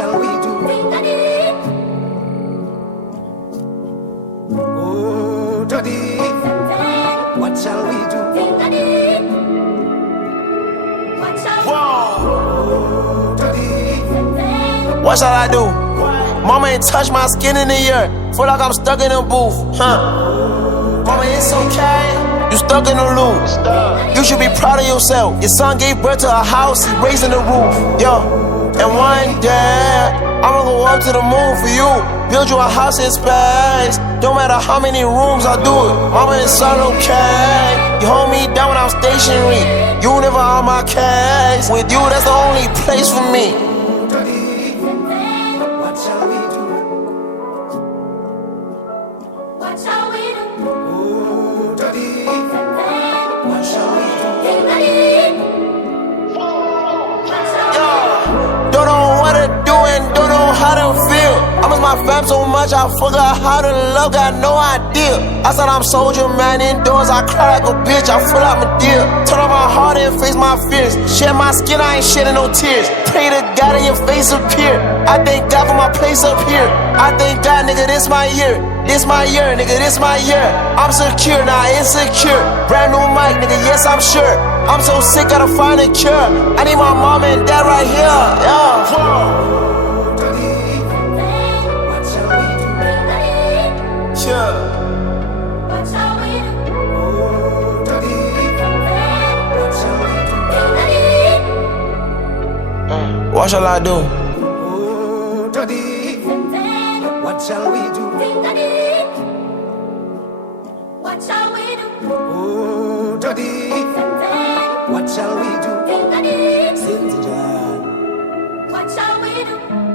shall we do? Oh, Todii, what shall we do? Oh, Todii, what shall I do? Mama ain't touched my skin in a year. Feel like I'm stuck in a booth, Mama, it's okay. You stuck in a loop. You should be proud of yourself. Your son gave birth to a house, he raising the roof. Yo, and one day I'ma go up to the moon for you. Build you a house in space. Don't matter how many rooms I do it. Mama, it's all okay. You hold me down when I'm stationary. You never on my case. With you, that's the only place for me. what shall we do? What shall we do? Oh, Todii, what shall we do? Don't know what to do and don't know how to feel. I miss my fam so much, I forgot how to love, got no idea. I said I'm soldier man indoors, I cry like a bitch, I feel like my deal. Turn on my heart and face my fears. Shed my skin, I ain't shedding no tears. Pray to God and your face appear. I thank God for my place up here. I thank God, nigga, this my year. This my year, nigga, this my year. I'm secure, not insecure. Brand new mic, nigga, yes, I'm sure. I'm so sick, gotta find a cure. I need my mom and dad right here, yeah. Todii, what shall we do? Yeah. What shall we do? Oh, Todii, what shall we do? What shall I do? Oh, Todii, what shall we do? What shall we do? Oh, Todii, what shall we do? What shall we do?